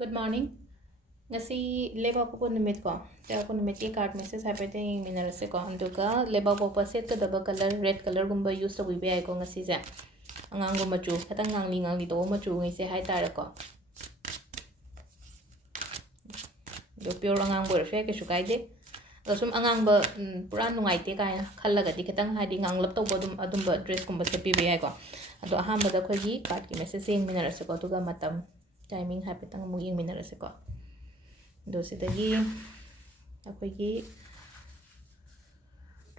Good morning. Ngasi lebak popo numit ko. Kaya ko numit ki card message happy thing minarase ko. Anduka lebak popo set ka daba color red color gumba use to bibi ay ko ngasi se. Angang gumba chu. Katang ngang li to machu ngi se hai tara ko. Do pure angang bo re ke shukai de. Sum angang ba pura nungai te kai khalaga di katang hadi ngang lap to bodum adum ba dress gumba se bibi ay ko. Ado aham ba da ko gi card ki message sing minarase ko tuga matam timing happy tang mu ying minarase ko. दोसिदगी अखोगी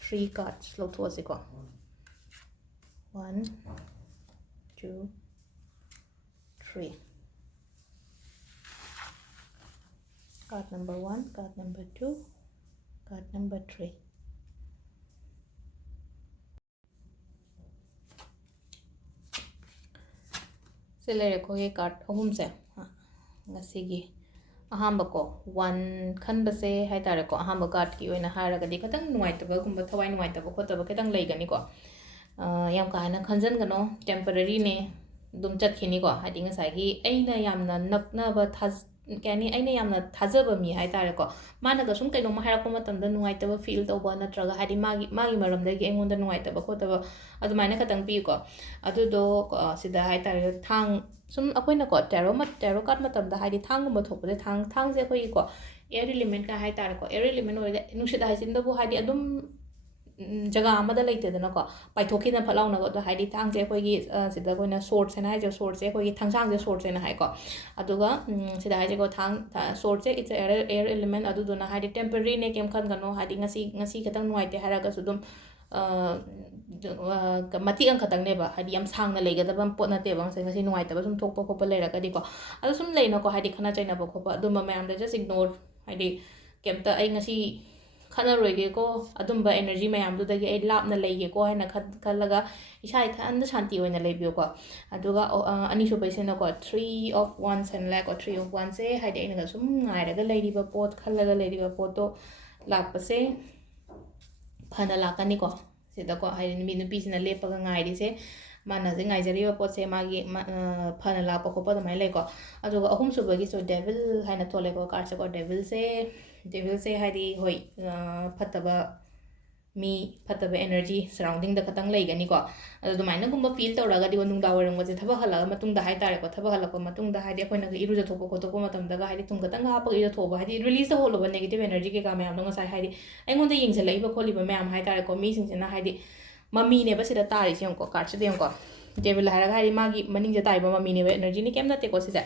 3 cards लौथोसिको 1 2 3 card number 1 card number 2 card number 3 से ले रखो ये card अहुम से ngasiगी ahamba ko one khanbase hai tare ko ahamba card ki oina haraga di khatang nuaitaba gumba thawai nuaitaba khotaba ketang leigani ko yam ka hana khanjan gano temporary ne dum chatkhini ko hadi ngasai gi aina yamna nakna ba thaz kani aina yamna thajaba mi hai tare ko mana ga sum kaino ma harakpa matamda nuaitaba feel tawba natraga hadi magi maramda gi engonda nuaitaba khotaba adumaina khatang pi ko adu do sida hai tare thang sum akoina ko tarot card matamda hadi thang gumba thokpade thang se koi ko air element ka hai tare ko air element ore nushida haisin da bu hadi adum jaga amada leite dana ko paithokhi na phalauna ko hadi thang se koi gi sida koina sword se na hai jo sword se koi gi thangsang je sword se na hai ko aduga sida hai je ko thang sword se it's air element adu dona hadi temporary ne kem khan gano hadi ngasi katang nuaite haraga sudum mati ang khatang neba hadi yam sangna leigadaba pot na te bang se ngasi nuaitaba sum thokpa khopa leira ka di ko adu sum leina ko hadi khana chaina ba khopa adu ma mayam da just ignore hadi kemta ai ngasi khana roige ko adum ba energy mayam du dagi ai lapna leige ko haina khallaga isai than da shanti oina lebiyo ko aduga ani so paise na ko 3 of wands and like or 3 of wands se hadi ina ga sum ngai raga leiri ba pot khallaga leiri ba pot to lakpase phana lakani ko sida ko hai mi nupi sina lepaga ngai se mana je ngai jari ba pot se magi phana la ko pa mai le ko aduga ahum subagi so devil haina thole ko card se ko devil se hari hoi phataba mi phataba energy surrounding da khatang lei gani ko adu maina gumba feel tawraga di nung da warang waje thaba hala matung da hai tare ko thaba hala ko matung da hai de koina ga iru ja thoko ko to ko matam da ga hai tum gatang ha pa iru thoba hai release the whole of negative energy ke ka mayam nga sai hai aingon da ying se lei ba kholi ba mayam hai tare ko mi sing se na hai mami ne ba sida tari se ko card se de ko devil hai ra hai magi maning ja tai ba mami ne ba energy ni kem na te ko se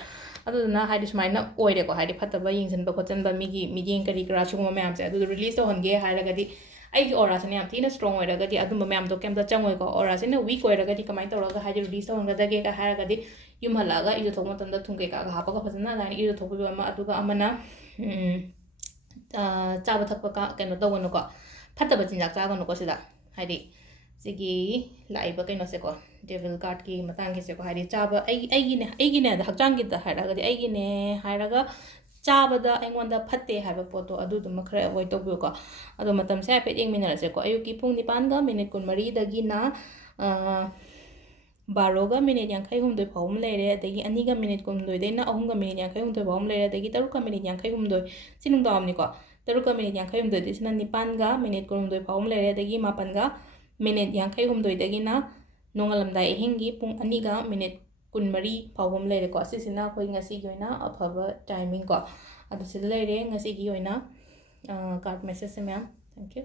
adu na hai sumaina oire ko hai phataba ying sen ba ko chen ba mi gi mi jing kari kra chu ma mayam se adu release to honge hai ra ga di ai aura se yam thina strong oira ga di adum mayam to kem da changoi ko aura se na weak oira ga di kamai to ga hai release to honga da ge ka hai ga di yum hala ga ijo thok matam da thung ge ka ha pa ka phasana da ni ijo thok bi ma adu ga amana chaba thakpa ka keno to gono ko phataba chinjak cha gono ko sida hai di sigi lai ba keno se ko devil card ki matang se ko hai chaba ai gi ne da hakchang gi da hai ga di ai gi ne hai ga चाबदा ऐंगोंदा फत्ते हाइबा पोतो अदुदुम खरा avoid तौबियो को अदो मतम से हाइफेट Young मिनरसे को अयुकी पुंग निपानगा minute कुनमरी दगी ना 12गा minute यांखै हुमदोय फावम लेरे अदगी अनिगा minute कुनमदोय देना अहुमगा minute यांखै हुमदोय फावम लेरे अदगी तरुका मिनिट यांखै हुमदोय सिनुंग दावमनि को तरुका मिनिट यांखै हुमदोय दिसना निपानगा मिनिट कुनमदोय फावम लेरे अदगी मापनगा मिनिट यांखै हुमदोय दगिना नोंगलमदाय हिंगी पुंग अनिगा मिनिट कुनमरी फावम लेरे को असिसिना अखोय ngasi gi oina afaba timing ko adu sil leire ngasi gi oina card message se myam thank you